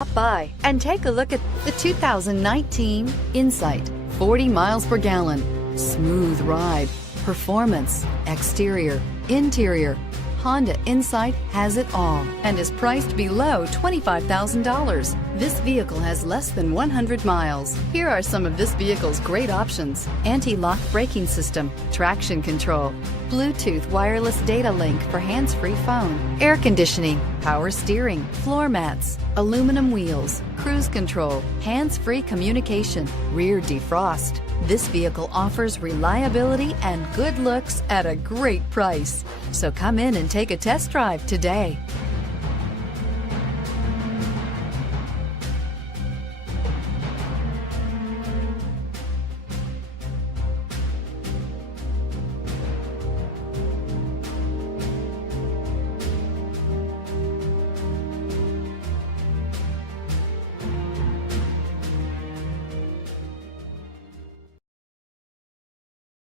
Stop by and take a look at the 2019 Insight. 40 miles per gallon, smooth ride, performance, exterior, interior. Honda Insight has it all and is priced below $25,000. This vehicle has less than 100 miles. Here are some of this vehicle's great options: anti-lock braking system, traction control, Bluetooth wireless data link for hands-free phone, air conditioning, power steering, floor mats, aluminum wheels, cruise control, hands-free communication, rear defrost. This vehicle offers reliability and good looks at a great price. So come in and take a test drive today.